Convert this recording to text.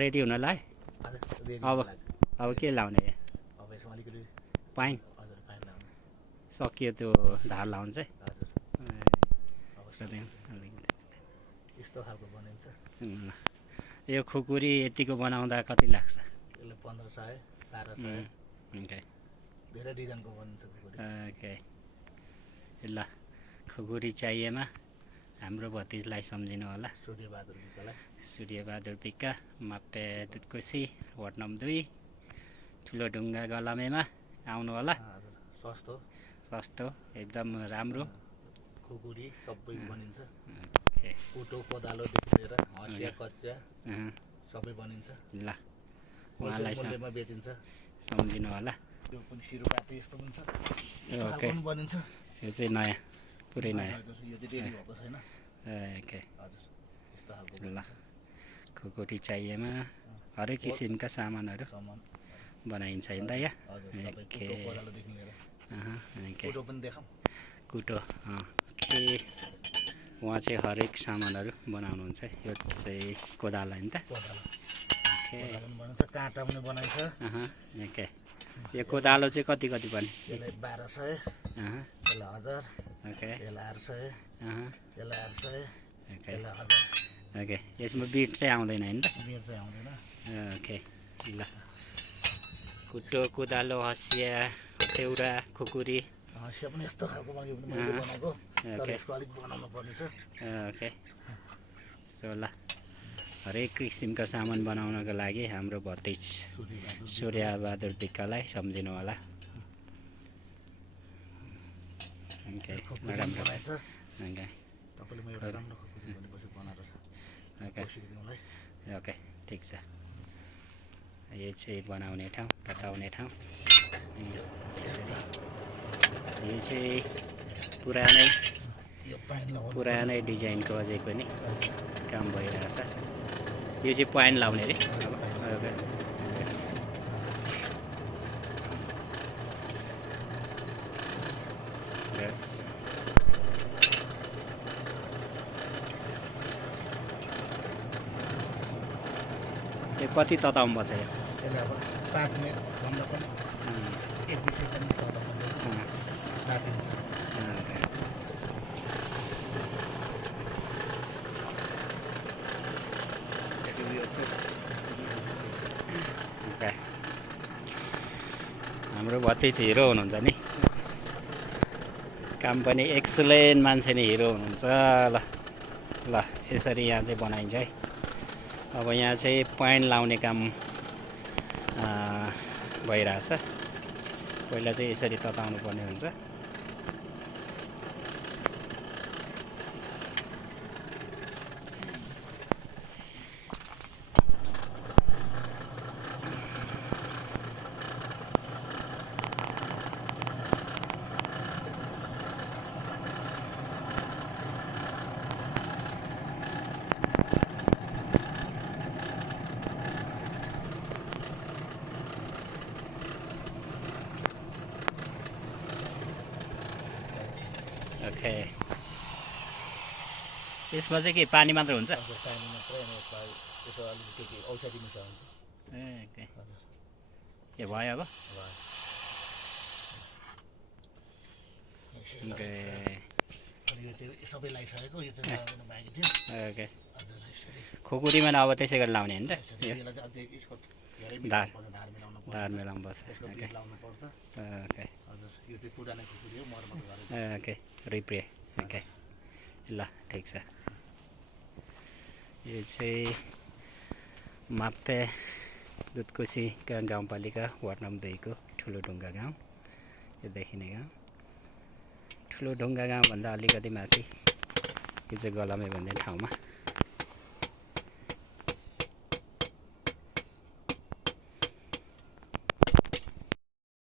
Ready हुनलाई अब के लाउने पाइन सकियो त्यो धार लाउनु चाहिँ यस्तो खालको बनिन्छ। यो खुकुरी यतिको बनाउँदा कति लाग्छ? यसले 1500 1200 धेरै डिजाइनको बनिन्छ खुकुरी। ओके ल खुकुरी चाहिएमा हाम्रो भतिजलाई सम्झिनु होला। सूर्यबहादुर विक्क मापे दुधकोशी वार्ड नम्बर 2 ठुलो ढुङ्गा गलामेमा आउनु होला। सस्तो एकदम राम्रो खुकुरी सबै बनिन्छ। कुटो कोदालोदेखि लिएर हँसिया कचिया सबै बनिन्छ। ल उहाँलाई मूल्यमा बेचिन्छ, सम्झिनु होला। यो पनि सिरुपाती यस्तो हुन्छ। ओके बनिन्छ। यो चाहिँ नयाँ पुरै नयाँ। यो चाहिँ रेडी भएको छैन। ओके हजुर यस्तो खालको ल खुकुरी चाहिएमा हरेक किसिमका सामानहरू बनाइन्छ नि त यहाँ। ओके कोदालोदेखि लिएर कुटो पनि देखाउँ। कुटो के उहाँ चाहिँ हरेक सामानहरू बनाउनुहुन्छ। यो चाहिँ कोदालो नि त। काँटा पनि बनाइन्छ। ओके यो कोदालो चाहिँ कति कति पर्ने? यसलाई 1200, यसलाई 1000, ओके यसलाई 800, यसलाई 800, ओके यसलाई 1000। ओके यसमा बिट चाहिँ आउँदैन नि त? बिट चाहिँ आउँदैन। ओके ल कुटो कोदालो हँसिया टेउरा खुकुरी हँसिया पनि यस्तो खालको बनाएको तर यसको अलिक बनाउनु पर्ने छ। ओके सो ल हरेक किसिमका सामान बनाउनको लागि हाम्रो भतिज सूर्यबहादुर विक्कलाई सम्झिनु होला। ओके राम्रो बनाइन्छ। ओके तपाईँले म एउटा राम्रो खुकुरी भनेपछि बनाएर ओके ओके ठिक छ। यो चाहिँ बनाउने ठाउँ पकाउने ठाउँ। यो चाहिँ पुरानै डिजाइनको अझै पनि काम भइरहेछ। यो चाहिँ पाइन लाउने रे यो कति तताउनु पर्छ? यो 5 मिनट भन्दा पनि 1-2 सेकेन्ड तताउनु तातिन्छ। हाम्रो भतिज हिरो हुनुहुन्छ नि। काम पनि एक्सलेन्ट मान्छे नै हिरो हुनुहुन्छ। ल ल यसरी यहाँ चाहिँ बनाइन्छ है। अब यहाँ चाहिँ पाइन लाउने काम भइरहेछ। पहिला चाहिँ यसरी तताउनु पर्ने हुन्छ। ओके यसमा चाहिँ के पानी मात्र हुन्छ? पानी मात्रै अनि यसो अलिकति के औषधि मिसा हुन्छ। ओके के भयो अब? ओके यो चाहिँ सबै लगाइसकेको यो चाहिँ लगाउनु बाँकी थियो। ओके हजुर यसरी खुकुरीमा अब त्यसै गरी लाउने होइन त? यसलाई चाहिँ अझै यसको धेरै धार धार मिलाउनु पर्छ। यसको बिट लाउनु पर्छ। ओके हजुर यो चाहिँ पुरानो खुकुरी हो मर्मत गरेको। ओके रिप्रे ओके ल ठिक छ। यो चाहिँ मापे दुधकोशी गाउँपालिका वार्ड नम्बर 2 को ठुलो ढुङ्गा गाउँ। यो देखिने गाउँ ठुलो ढुङ्गा गाउँभन्दा अलिकति माथि यो चाहिँ गलामे भन्ने ठाउँमा